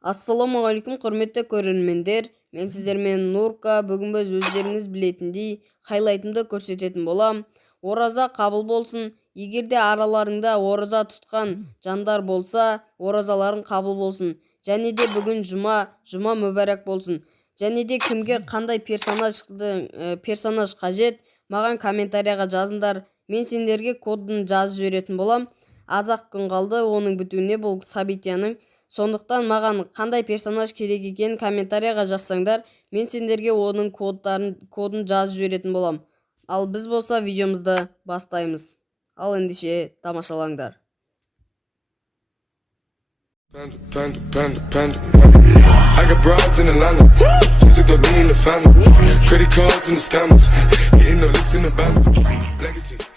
Ассалаумағалейкум құрметті көрермендер, мен сіздермен Нурка. Бүгін біз өздеріңіз білетіндей хайлайтымды көрсететін болам. Ораза қабыл болсын. Егерде араларында ораза тұтқан жандар болса, оразаларын қабыл болсын. Және де бүгін жұма мүбәрәк болсын. Және де кімге қандай персонаж қажет, маған комментарияға жазыңдар. Мен сендерге кодын жазып жіберетін болам. Аз-ақ күн қалды оның бітуіне, бұл событияның. Сондықтан маған қандай персонаж керек екенін комментарияға жазсаңдар, мен сендерге оның кодын жазып жіберетін болам. Ал біз болса видеомызды бастаймыз. Ал ендеше тамашалаңдар. I got broads in Atlanta, just to throw me in the family. Credit cards and the scammers, hitting the licks in the band. Legacies.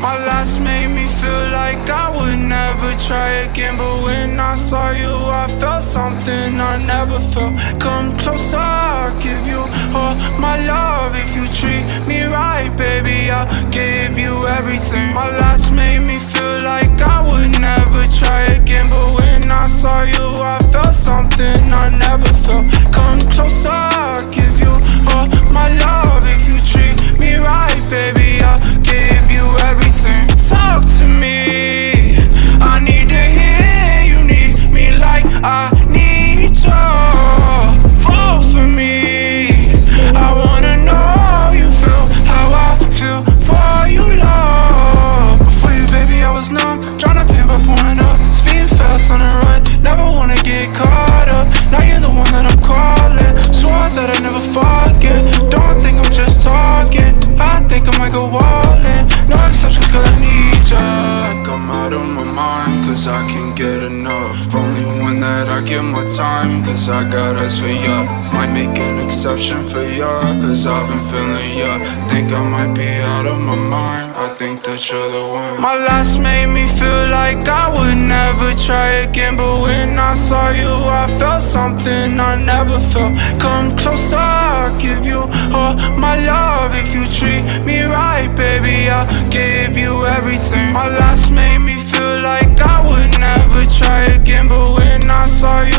My last made me feel like I would never try again, but when I saw you, I felt something I never felt. Come closer, I'll give you all my love. If you treat me right, baby, I'll give you everything. My last made me feel like I would never try again, but when I saw you, I felt something I never felt. Come closer, I'll give you all my love. If you treat me right, baby, I'll give you everything. Talk to me, I need to hear you need me like I need you. Fall for me, I wanna know you feel how I feel for you, love. Before you, baby, I was numb, tryna pin by pouring up, speeding fast on the run, never wanna get caught up. Now you're the one that I'm calling, swore that I'd never forget. Don't think I'm just talking, I think I might go all in. No exceptions, cause I need ya. Like I'm out of my mind, cause I can't get enough. Only one that I give my time, cause I got eyes for ya. Might make an exception for ya, cause I've been feeling ya. Think I might be out of my mind, I think that you're the one. My last made me feel like I would never try again, but when I saw you, I felt something I never felt. Come closer, I'll give you all my love. If you treat me right, baby, I'll give you everything. My last made me feel like I would never try again, but when I saw you,